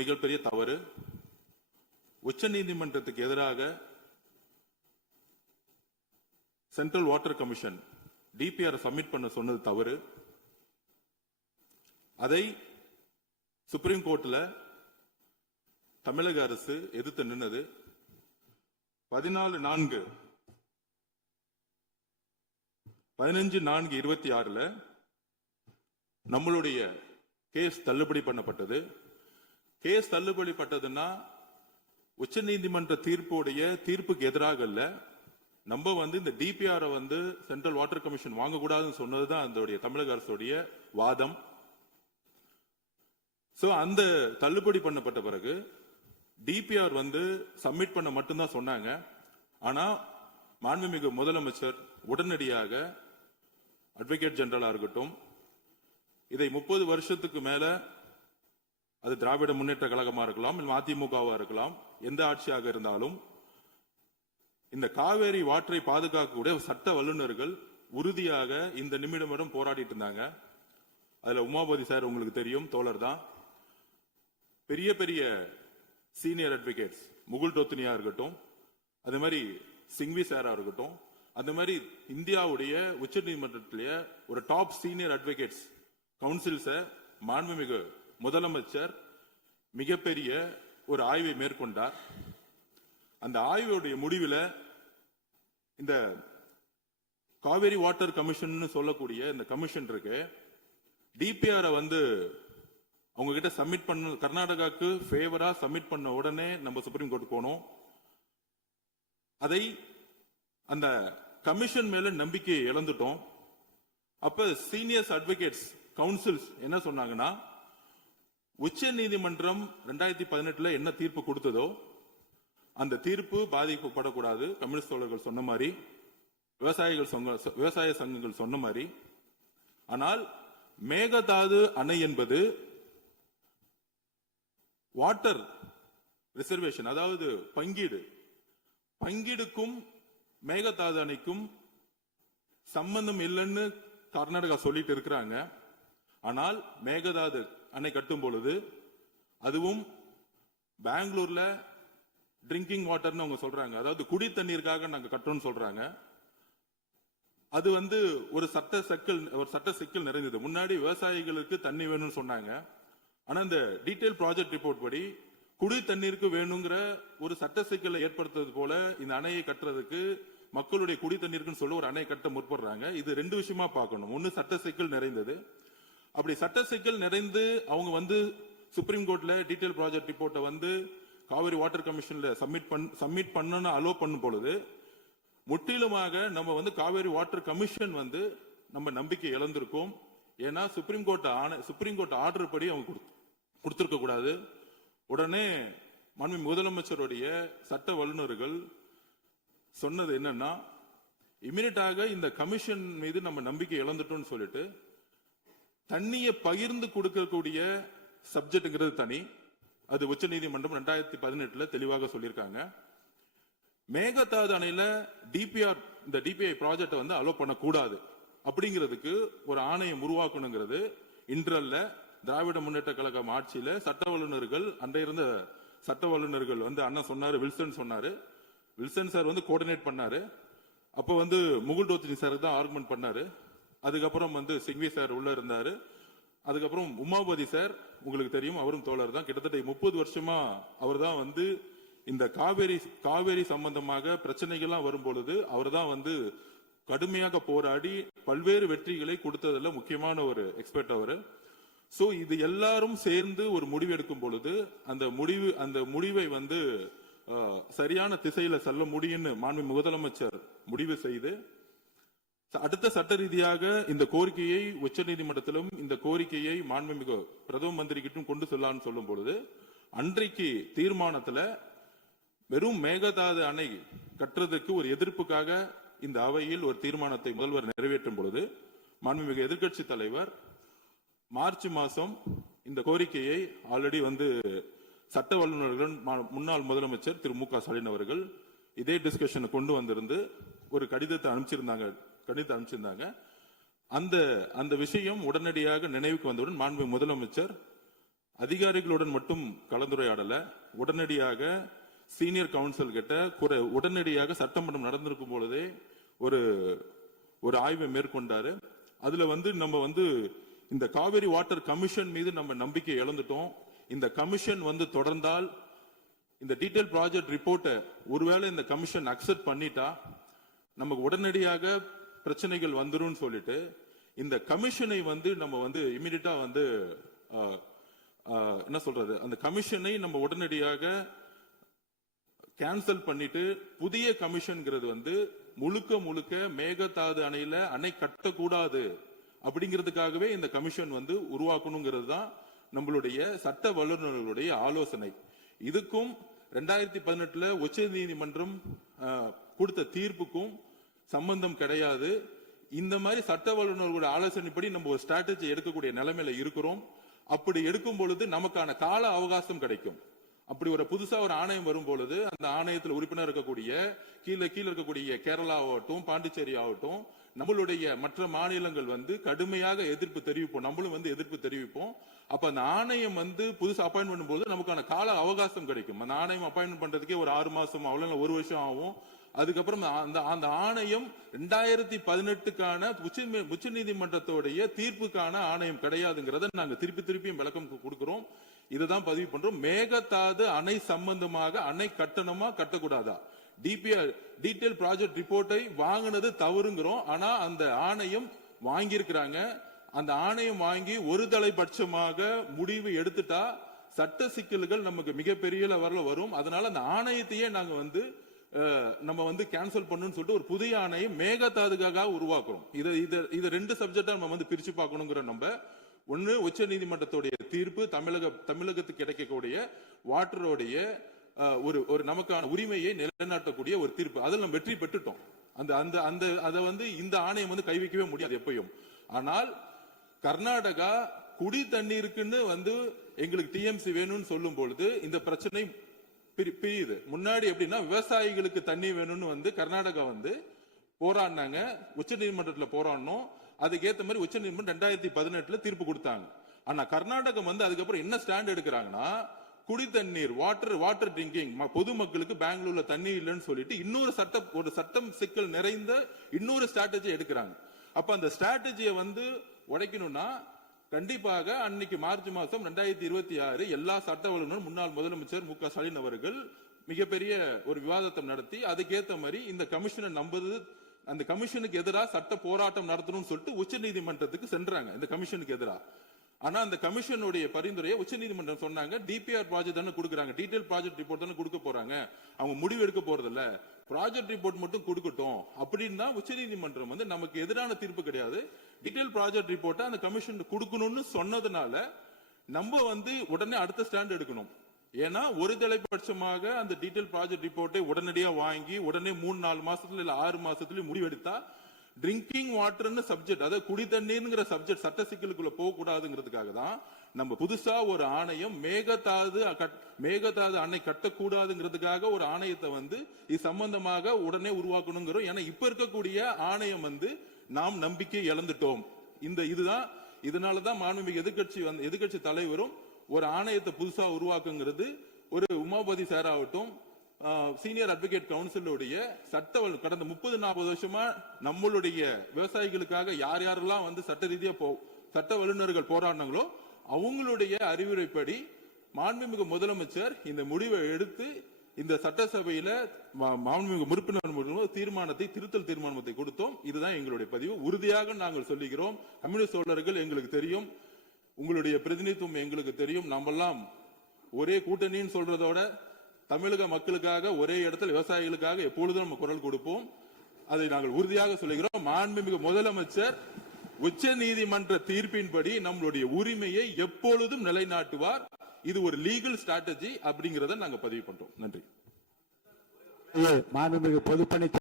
மிகப்பெரிய தவறு. உச்ச நீதிமன்றத்துக்கு எதிராக central water commission DPR submit பண்ண சொன்னது தவறு. அதை சுப்ரீம் கோர்ட்ல தமிழக அரசு எதிர்த்து நின்னது. 15/4/26 நம்மளுடைய கேஸ் தள்ளுபடி பண்ணப்பட்டது. கேஸ் தள்ளுபடி பட்டதுன்னா உச்ச நீதிமன்ற தீர்ப்புக்கு எதிராக இல்ல, நம்ம இந்த டிபிஆர் சென்ட்ரல் வாட்டர் கமிஷன் வாங்கக்கூடாதுன்னு சொன்னதுதான் அந்த தமிழக அரசுடைய வாதம். அந்த தள்ளுபடி பண்ணப்பட்ட பிறகு டிபிஆர் சப்மிட் பண்ண மட்டும்தான் சொன்னாங்க. ஆனா மாண்புமிகு முதலமைச்சர் உடனடியாக அட்வொகேட் ஜெனரலா இருக்கட்டும், இதை 30 வருஷத்துக்கு மேல அது திராவிட முன்னேற்ற கழகமா இருக்கலாம், அதிமுகவா இருக்கலாம், எந்த ஆட்சியாக இருந்தாலும் இந்த காவேரி வாட்டரை பாதுகாக்கக்கூடிய சட்ட வல்லுநர்கள் உறுதியாக இந்த நிமிடம் போராடிட்டு இருந்தாங்க. அதுல உமாபதி சார் உங்களுக்கு தெரியும், தோழர் தான். பெரிய பெரிய சீனியர் அட்வொகேட்ஸ் முகுல் டோத்னியா இருக்கட்டும், அது மாதிரி சிங்வி சாரா இருக்கட்டும், அந்த மாதிரி இந்தியாவுடைய உச்ச நீதிமன்றத்திலேயே ஒரு டாப் சீனியர் அட்வொகேட்ஸ் கவுன்சில்ஸ மாண்புமிகு முதலமைச்சர் மிகப்பெரிய ஒரு ஆய்வை மேற்கொண்டார். அந்த ஆய்வுடைய முடிவில் இந்த காவேரி வாட்டர் கமிஷன் சொல்லக்கூடிய இந்த கமிஷன் இருக்கு, டிபிஆர் அவங்க கிட்ட சப்மிட் பண்ண, கர்நாடகாவுக்கு ஃபேவரா சப்மிட் பண்ண உடனே நம்ம சுப்ரீம் கோர்ட் போனோம். அதை அந்த கமிஷன் மேல நம்பிக்கையை இழந்துட்டோம். அப்ப சீனியர்ஸ் அட்வொகேட்ஸ் கவுன்சில்ஸ் என்ன சொன்னாங்கன்னா, உச்ச நீதிமன்றம் 2018 என்ன தீர்ப்பு கொடுத்ததோ அந்த தீர்ப்பு பாதிக்கப்படக்கூடாது. கம்யூனிஸ்ட் தோழர்கள் சொன்ன மாதிரி, விவசாய சங்கங்கள் சொன்ன மாதிரி. ஆனால் மேகதாது அணை என்பது வாட்டர் ரிசர்வேஷன், அதாவது பங்கீடுக்கும் மேகதாது அணைக்கும் சம்பந்தம் இல்லைன்னு கர்நாடகா சொல்லிட்டு இருக்கிறாங்க. ஆனால் மேகதாது அணை கட்டும் பொழுது அதுவும் பெங்களூர்ல ட்ரிங்கிங் வாட்டர்னு அவங்க சொல்றாங்க, அதாவது குடி தண்ணீருக்காக நாங்க கட்டோம்னு சொல்றாங்க. அது ஒரு சட்ட சிக்கல் நிறைந்தது. முன்னாடி விவசாயிகளுக்கு தண்ணி வேணும்னு சொன்னாங்க. ஆனா இந்த டீடைல் ப்ராஜெக்ட் ரிப்போர்ட் படி குடி தண்ணீருக்கு வேணுங்கிற ஒரு சட்ட சிக்கலை ஏற்படுத்துறது போல இந்த அணையை கட்டுறதுக்கு மக்களுடைய குடி தண்ணீருக்குன்னு சொல்ல ஒரு அணை கட்ட முற்படுறாங்க. இது ரெண்டு விஷயமா பார்க்கணும். ஒன்னு சட்ட சிக்கல் நிறைந்தது. அப்படி சட்ட சிக்கல் நிறைந்து அவங்க சுப்ரீம் கோர்ட்ல டீடைல் ப்ராஜெக்ட் ரிப்போர்ட்டை காவிரி வாட்டர் கமிஷன்ல சப்மிட் பண்ண அலோ பண்ணும் பொழுது முற்றிலுமாக நம்ம காவேரி வாட்டர் கமிஷன் நம்ம நம்பிக்கை இழந்திருக்கோம். ஏன்னா சுப்ரீம் கோர்ட் ஆர்டர் படி அவங்க கொடுத்திருக்க கூடாது. உடனே மாண்புமிகு முதலமைச்சருடைய சட்ட வல்லுநர்கள் சொன்னது என்னன்னா, இமிடியட்டாக இந்த கமிஷன் மீது நம்ம நம்பிக்கை இழந்துட்டோம்னு சொல்லிட்டு தண்ணியை பகிர்ந்து கொடுக்கக்கூடிய சப்ஜெக்ட்ங்கிறது தனி. அது உச்ச நீதிமன்றம் 2018 தெளிவாக சொல்லியிருக்காங்க. மேகதாது அணையில இந்த டிபிஐ ப்ராஜெக்ட் அலோ பண்ணக்கூடாது அப்படிங்கிறதுக்கு ஒரு ஆணையம் உருவாக்கணுங்கிறது இன்றல்ல. திராவிட முன்னேற்ற கழகம் ஆட்சியில சட்ட வல்லுநர்கள், அன்றைய இருந்த சட்ட வல்லுநர்கள் அண்ணன் சொன்னாரு, வில்சன் சொன்னாரு, வில்சன் சார் கோஆர்டினேட் பண்ணாரு. அப்ப முகுல் டோத்னி சார் தான் ஆர்குமெண்ட் பண்ணாரு. அதுக்கப்புறம் சிங்வி சார் உள்ள இருந்தாரு. அதுக்கப்புறம் உமாபதி சார் உங்களுக்கு தெரியும், அவரும் தோழர் தான். கிட்டத்தட்ட 30 வருஷமா அவர் தான் இந்த காவேரி சம்பந்தமாக பிரச்சனைகள்லாம் வரும் பொழுது அவர் தான் கடுமையாக போராடி பல்வேறு வெற்றிகளை கொடுத்ததுல முக்கியமான ஒரு எக்ஸ்பர்ட் அவரு. சோ இது எல்லாரும் சேர்ந்து ஒரு முடிவு எடுக்கும் பொழுது அந்த முடிவை சரியான திசையில செல்ல முடியும்னு மாண்புமிகு முதலமைச்சர் முடிவு செய்து அடுத்த சட்ட ரீதியாக இந்த கோரிக்கையை உச்ச நீதிமன்றத்திலும் இந்த கோரிக்கையை மாண்புமிகு பிரதம மந்திரி கிட்டும் கொண்டு செல்லலாம்னு சொல்லும் பொழுது அன்றைக்கு தீர்மானத்துல வெறும் மேகதாது அணை கட்டுறதுக்கு ஒரு எதிர்ப்புக்காக இந்த அவையில் ஒரு தீர்மானத்தை முதல்வர் நிறைவேற்றும் பொழுது மாண்புமிகு எதிர்க்கட்சி தலைவர் மார்ச் மாசம் இந்த கோரிக்கையை ஆல்ரெடி சட்ட வல்லுநர்கள் முன்னாள் முதலமைச்சர் திரு மு க ஸ்டாலின் அவர்கள் இதே டிஸ்கஷனை கொண்டு வந்திருந்து ஒரு கடிதத்தை அனுப்பிச்சிருந்தாங்க. அந்த விஷயம் உடனடியாக நினைவுக்கு வந்தவுடன் மாண்புமிகு முதலமைச்சர் அதிகாரிகளுடன் மட்டும் கலந்துரையாடல, உடனடியாக சீனியர் கவுன்சில் கிட்ட உடனடியாக சட்டமன்றம் நடந்திருக்கும் பொழுதே ஒரு ஆய்வை மேற்கொண்டாரு. அதுல நம்ம இந்த காவிரி வாட்டர் கமிஷன் மீது நம்ம நம்பிக்கை இழந்துட்டோம். இந்த கமிஷன் தொடர்ந்தால் இந்த டீடைல் ப்ராஜெக்ட் ரிப்போர்ட்டை ஒருவேளை இந்த கமிஷன் அக்செப்ட் பண்ணிட்டா நமக்கு உடனடியாக பிரச்சனைகள் வந்துரும் சொல்லிட்டு இந்த கமிஷனை நம்ம இமிடியட்டா என்ன சொல்றது, அந்த கமிஷனை நம்ம உடனடியாக கேன்சல் பண்ணிட்டு புதிய கமிஷன்ங்கிறது முழுக்க முழுக்க மேகதாது அணையில அணை கட்டக்கூடாது அப்படிங்கிறதுக்காகவே இந்த கமிஷன் உருவாக்கணுங்கிறது தான் நம்மளுடைய சட்ட வல்லுநர்களுடைய ஆலோசனை. இதுக்கும் 2018 உச்ச நீதிமன்றம் கொடுத்த தீர்ப்புக்கும் சம்பந்தம் கிடையாது. இந்த மாதிரி சட்ட வல்லுநர்களுடைய ஆலோசனைப்படி நம்ம ஒரு ஸ்ட்ராட்டஜி எடுக்கக்கூடிய நிலைமையில இருக்கிறோம். அப்படி எடுக்கும் பொழுது நமக்கான கால அவகாசம் கிடைக்கும். அப்படி ஒரு புதுசா ஒரு ஆணையம் வரும் பொழுது அந்த ஆணையத்தில் உறுப்பினர் இருக்கக்கூடிய கீழே இருக்கக்கூடிய கேரளா ஆகட்டும், பாண்டிச்சேரி ஆகட்டும், நம்மளுடைய மற்ற மாநிலங்கள் கடுமையாக எதிர்ப்பு தெரிவிப்போம். நம்மளும் எதிர்ப்பு தெரிவிப்போம். அப்ப அந்த ஆணையம் புதுசா அப்பாயின்ட் பண்ணும்போது நமக்கான கால அவகாசம் கிடைக்கும். அந்த ஆணையம் அப்பாயின்ட் பண்றதுக்கே ஒரு 6 மாசம் அவ்வளவு 1 வருஷம் ஆகும். அதுக்கப்புறம் அந்த ஆணையம் 2018க்கான உச்ச நீதிமன்றத்தோடைய தீர்ப்புக்கான ஆணையம் கிடையாதுங்கிறத நாங்க திருப்பியும் விளக்கம் கொடுக்கிறோம். இதுதான் பதிவு பண்றோம். மேகதாது அணை சம்பந்தமாக அணை கட்டணமா கட்டக்கூடாதா, டீடைல் ப்ராஜெக்ட் ரிப்போர்ட்டை வாங்கினது தவறுங்கிறோம். ஆனா அந்த ஆணையம் வாங்கியிருக்கிறாங்க. அந்த ஆணையம் வாங்கி ஒரு தலைபட்சமாக முடிவு எடுத்துட்டா சட்ட சிக்கல்கள் நமக்கு மிகப்பெரிய லெவல்ல வரும். அதனால அந்த ஆணையத்தையே நாங்க நம்ம கேன்சல் பண்ணணும்னு சொல்லிட்டு ஒரு புதிய ஆணையம் மேகதாதுக்காக உருவாக்குறோம். இத 2 சப்ஜெக்டா நம்ம பிரிச்சு பார்க்கணுங்கிற நம்ம ஒன்னு உச்ச நீதிமன்றத்துடைய தீர்ப்பு, தமிழகத்துக்கு கிடைக்கக்கூடிய வாட்டரோடைய ஒரு நமக்கான உரிமையை நிலைநாட்டக்கூடிய ஒரு தீர்ப்பு. அதில் நம்ம வெற்றி பெற்றுட்டோம். அந்த இந்த ஆணையம் கை வைக்கவே முடியாது எப்பயும். ஆனால் கர்நாடகா குடி தண்ணீருக்குன்னு எங்களுக்கு டிஎம்சி வேணும்னு சொல்லும் பொழுது இந்த பிரச்சனை பிரியுது. முன்னாடி எப்படின்னா விவசாயிகளுக்கு தண்ணி வேணும்னு கர்நாடகா போராடினாங்க, உச்ச நீதிமன்றத்தில் போராடணும். அதுக்கேற்ற மாதிரி உச்ச நீதிமன்றம் 2018 தீர்ப்பு கொடுத்தாங்க. ஆனா கர்நாடகம் அதுக்கப்புறம் என்ன ஸ்டாண்ட் எடுக்கிறாங்கன்னா, குடி தண்ணீர் வாட்டர் ட்ரிங்கிங் பொதுமக்களுக்கு பெங்களூர்ல தண்ணி இல்லைன்னு சொல்லிட்டு ஒரு சட்டம் சிக்கல் நிறைந்த இன்னொரு ஸ்ட்ராட்டஜி எடுக்கிறாங்க. அப்ப அந்த ஸ்ட்ராட்டஜியை உடைக்கணும்னா கண்டிப்பாக அன்னைக்கு மார்ச் மாசம் 2026 எல்லா சட்ட வல்லுநரும் முன்னாள் முதலமைச்சர் மு க ஸ்டாலின் அவர்கள் மிகப்பெரிய ஒரு விவாதத்தை நடத்தி அதுக்கேற்ற மாதிரி இந்த கமிஷனை நம்புது, அந்த கமிஷனுக்கு எதிராக சட்ட போராட்டம் நடத்தணும்னு சொல்லிட்டு உச்ச நீதிமன்றத்துக்கு சென்றாங்க இந்த கமிஷனுக்கு எதிராக. ஆனா அந்த கமிஷனுடைய பரிந்துரையை உச்ச நீதிமன்றம் சொன்னாங்க, டிபிஆர் ப்ராஜெக்ட் தானே கொடுக்குறாங்க, டீடைல் ப்ராஜெக்ட் ரிப்போர்ட் தானே கொடுக்க போறாங்க, அவங்க முடிவு எடுக்க போறது இல்ல, ப்ராஜெக்ட் ரிப்போர்ட் மட்டும் கொடுக்கட்டும் அப்படின்னு உச்ச நீதிமன்றம் நமக்கு எதிரான தீர்ப்பு கிடையாது. டீடைல் ப்ராஜெக்ட் ரிப்போர்ட்டை அந்த கமிஷன் கொடுக்கணும்னு சொன்னதுனால நம்ம உடனே அடுத்த ஸ்டாண்ட் எடுக்கணும். ஏன்னா ஒரு தலைப்பட்சமாக அந்த டீடைல் ப்ராஜெக்ட் ரிப்போர்ட்டை உடனடியா வாங்கி உடனே 3-4 மாசத்துல இல்ல 6 மாசத்துல முடிவெடுத்தா ட்ரிங்கிங் வாட்டர்னு சப்ஜெக்ட், அதாவது குடி தண்ணீர்ங்கிற சப்ஜெக்ட் சட்ட சிக்கலுக்குள்ள போக கூடாதுங்கிறதுக்காக தான் நம்ம புதுசா ஒரு ஆணையம் மேகதாது அணை கட்டக்கூடாதுங்கிறதுக்காக ஒரு ஆணையத்தை இது சம்பந்தமாக உடனே உருவாக்கணுங்கிறோம். ஏன்னா இப்ப இருக்கக்கூடிய ஆணையம் நாம் நம்பிக்கை இழந்துட்டோம். இதனாலதான் மாண்புமிகு எதிர்கட்சி தலைவரும் ஒரு ஆணையத்தை புதுசா உருவாக்குங்கிறது ஒரு உமாபதி சார் ஆகட்டும், சீனியர் அட்வொகேட் கவுன்சிலுடைய கடந்த 30-40 வருஷமா நம்மளுடைய விவசாயிகளுக்காக யாரெல்லாம் சட்ட ரீதியா சட்ட வல்லுநர்கள் போராடினாங்களோ அவங்களுடைய அறிவுரைப்படி மாண்புமிகு முதலமைச்சர் இந்த முடிவை எடுத்து இந்த சட்டசபையில மாண்புமிகு உறுப்பினர் திருத்தல் தீர்மானத்தை கொடுத்தோம். இதுதான் எங்களுடைய பதிவு. உறுதியாக நாங்கள் சொல்லுகிறோம், கம்யூனிஸ்ட் தோழர்கள் எங்களுக்கு தெரியும், உங்களுடைய பிரதிநிதித்துவம் எங்களுக்கு தெரியும். நம்மெல்லாம் ஒரே கூட்டணின்னு சொல்றதோட தமிழக மக்களுக்காக ஒரே இடத்துல விவசாயிகளுக்காக எப்பொழுதும் நம்ம குரல் கொடுப்போம். அதை நாங்கள் உறுதியாக சொல்லுகிறோம். மாண்புமிகு முதலமைச்சர் உச்ச நீதிமன்ற தீர்ப்பின்படி நம்மளுடைய உரிமையை எப்பொழுதும் நிலைநாட்டுவார். இது ஒரு லீகல் ஸ்ட்ராட்டஜி அப்படிங்கறத நாங்க பதிவு பண்றோம். நன்றி. மாண்புமிகு பொதுப்பணி